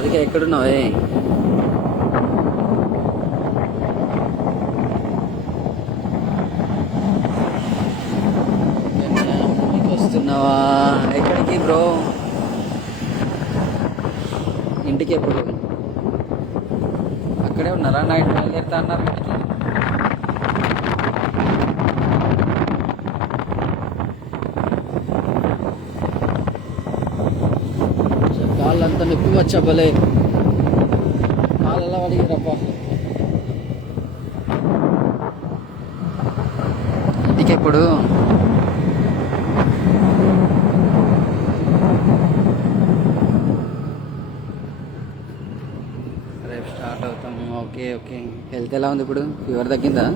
రాధిక ఎక్కడున్నావే? వస్తున్నావా? ఎక్కడికి బ్రో? ఇంటికి ఎప్పుడు? అక్కడే ఉన్నారా? నైట్ బయలుదేరుతా అన్నారు ఇంటికి. కాళ్ళంతా నొప్పి వచ్చాబలే, కాళ్ళ అడిగిరప్ప. ఇంటికి ఎప్పుడు? రేపు స్టార్ట్ అవుతాము. Okay okay. హెల్త్ ఎలా ఉంది ఇప్పుడు? ఫీవర్ తగ్గిందా?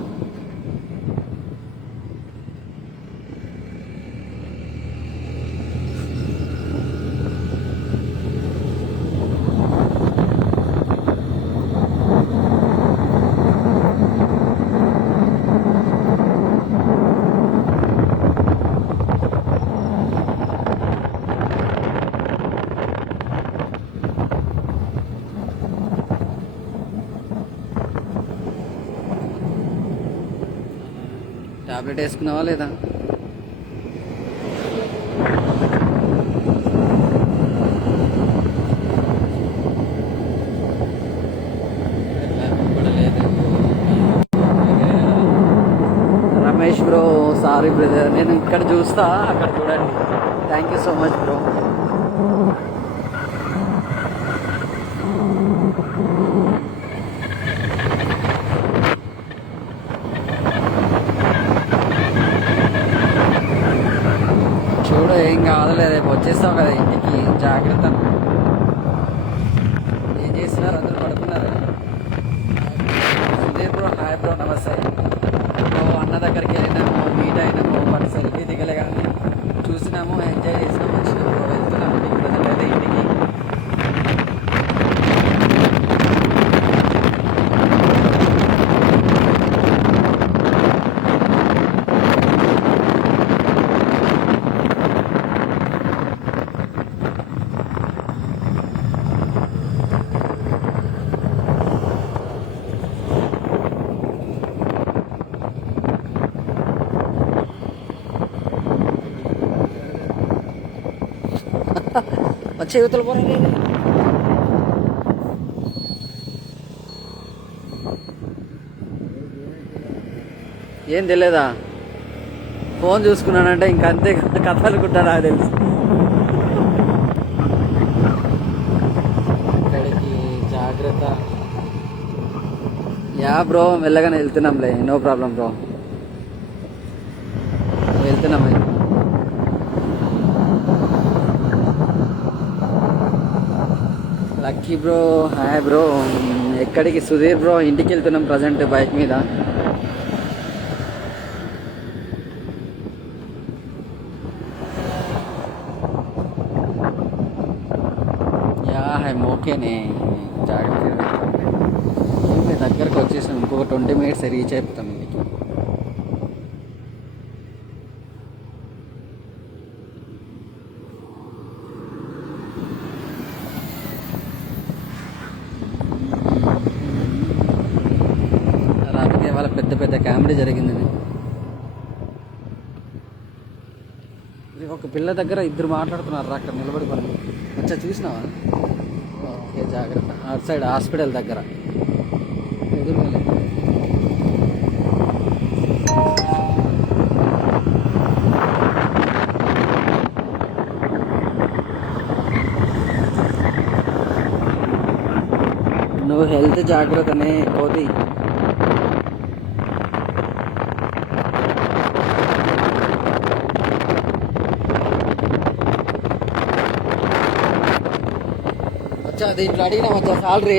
టాబ్లెట్ వేసుకున్నావా లేదా? రమేష్ బ్రో, సారీ బ్రదర్, నేను ఇక్కడ చూస్తా, అక్కడ చూడండి. Thank you so much bro. చూడు, ఏం కాదులే, రేపు వచ్చేస్తావు కదా ఇంటికి, జాగ్రత్త. ఏం చేస్తున్నారు? అందరూ పడుకున్నారు. సుధీర్ బ్రో హాయ్ బ్రో, నమస్తే బ్రో. అన్న దగ్గరికి వెళ్ళినాము, మీట్ అయినాము, బట్ సెల్ఫీ దిగలే కానీ చూసినాము, ఎంజాయ్ చేసినాము, వచ్చినాము బ్రో. వెళ్తున్నాము ఇంటికి, ప్రజెంట్ అయితే ఇంటికి. వచ్చే యువతల పోరండి. ఏం తెలియదా? ఫోన్ చూసుకున్నానంటే ఇంక అంతే కథ అనుకుంటా, నాకు తెలుసు. ఇక్కడికి జాగ్రత్త. యా బ్రో, మెల్లగానే వెళ్తున్నాంలే, నో ప్రాబ్లం బ్రో, వెళ్తున్నాం. Lucky bro hi bro. ఎక్కడికి? సుధీర్ బ్రో, ఇంటికి వెళ్తున్నాం ప్రజెంట్ బైక్ మీద. యా ఐమ్ ఓకేనే, జాగ్రత్త. దగ్గరకు వచ్చేసాం, ఇంకొక 20 minutes రీచ్ అయిపోతాం ఇంటికి. వాళ్ళ పెద్ద పెద్ద కామెడీ జరిగిందని. ఇది ఒక పిల్ల దగ్గర ఇద్దరు మాట్లాడుతున్నారు, అక్కడ నిలబడి పని. వచ్చా చూసినావా? ఓకే జాగ్రత్త. అటు సైడ్ హాస్పిటల్ దగ్గర ఎదురుగా. నువ్వు హెల్త్ జాగ్రత్తనే పోతే. వచ్చా దీంట్లో అడిగినా వచ్చా సాలరీ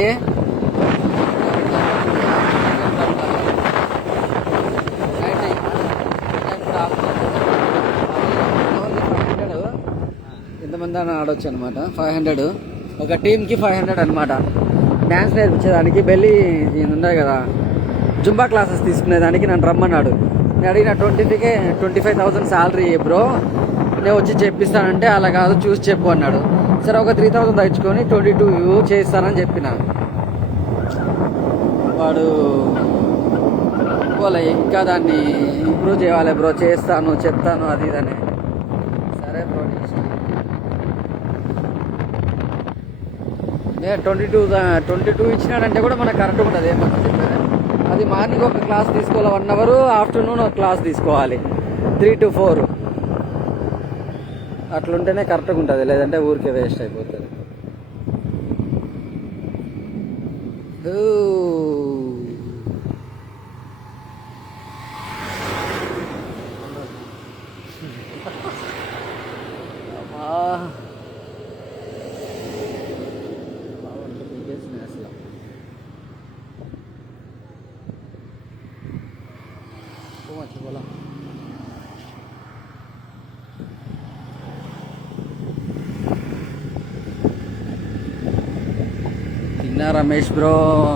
ఎంతమంది అని ఆడొచ్చు అనమాట. 500 ఒక టీంకి 500 అనమాట. డ్యాన్స్ నేర్పించేదానికి బెల్లి ఉన్నాయి కదా, జుంబా క్లాసెస్ తీసుకునేదానికి నన్ను రమ్మన్నాడు. నేను అడిగిన 25,000 శాలరీ బ్రో, నేను వచ్చి చెప్పిస్తానంటే అలా కాదు చూసి చెప్పు అన్నాడు. సరే ఒక 3000 తెచ్చుకొని 22 చేస్తానని చెప్పిన. వాడు వాళ్ళ ఇంకా దాన్ని ఇంప్రూవ్ చేయాలి బ్రో, చేస్తాను చెప్తాను అది ఇదని. సరే బ్రో, 22 ఇచ్చినాడంటే కూడా మనకు కరెక్ట్ ఉంటుంది. ఏమన్నా చెప్పారు, అది మార్నింగ్ ఒక క్లాస్ తీసుకోవాలి 1 hour, ఆఫ్టర్నూన్ ఒక క్లాస్ తీసుకోవాలి 3 to 4. అట్లుంటేనే కరెక్ట్గా ఉంటుంది, లేదంటే ఊరికే వేస్ట్ అయిపోతుంది. తిన్నా రమేష్ బ్రో,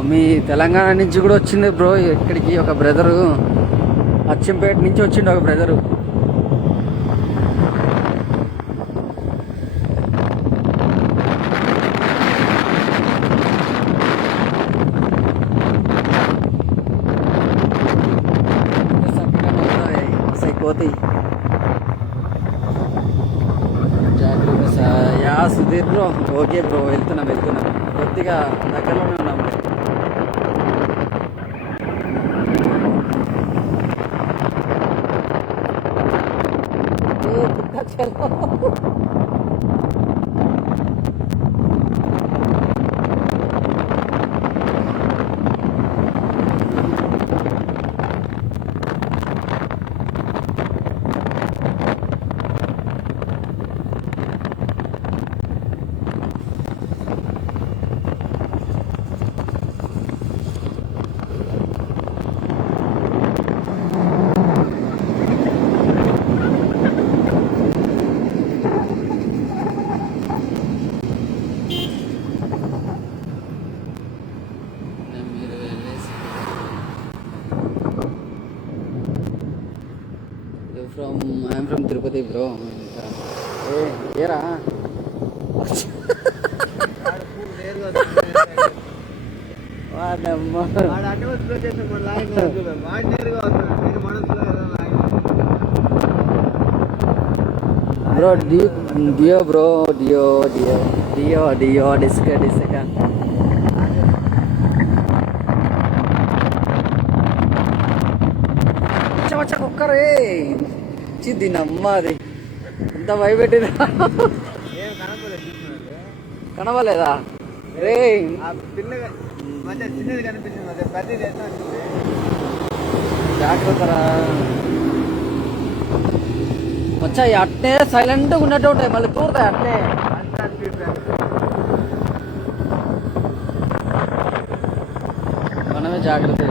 మీ తెలంగాణ నుంచి కూడా వచ్చింది బ్రో ఇక్కడికి ఒక బ్రదరు, అచ్చంపేట నుంచి వచ్చిండు ఒక బ్రదరు. జాగ్రత్త yeah Sudheer bro. Okay bro, వెళ్తున్నాం కొద్దిగా దగ్గరలోనే ఉన్నాం. I'm from Tirupati bro. ఏరా బ్రో, డియో బ్రో, డియో డిస్క ఒక్కరే దీనమ్మ, అది ఎంత భయపెట్టింది. కనవలేదా రే? జాగ్రత్తరా వచ్చా, అట్నే సైలెంట్గా ఉన్నట్టు ఉంటాయి, మళ్ళీ తూరుతాయి అట్నే. మనమే జాగ్రత్త.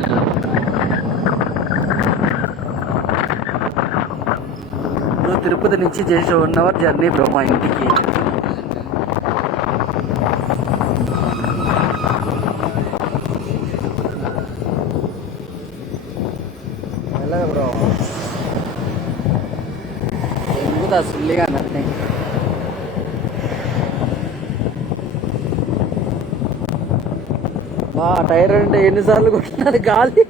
తిరుపతి నుంచి చేసే 1 hour జర్నీ బ్రో మా ఇంటికి. వెళ్ళగా బ్రో, ఎందుకుదా సుల్లిగా అన్నట్టే. మా టైర్ అంటే ఎన్నిసార్లు కొట్టినది గాలి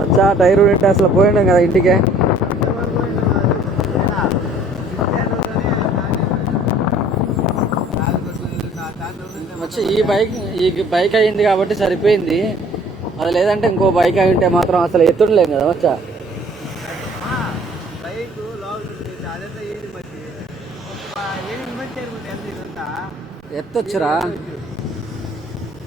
వచ్చా. టైర్ ఉంటే అసలు పోయినాం కదా ఇంటికే. వచ్చి ఈ బైక్ అయింది కాబట్టి సరిపోయింది, అది లేదంటే ఇంకో బైక్ అయి ఉంటే మాత్రం అసలు ఎత్తుండలేం కదా వచ్చా. ఎత్తొచ్చురా.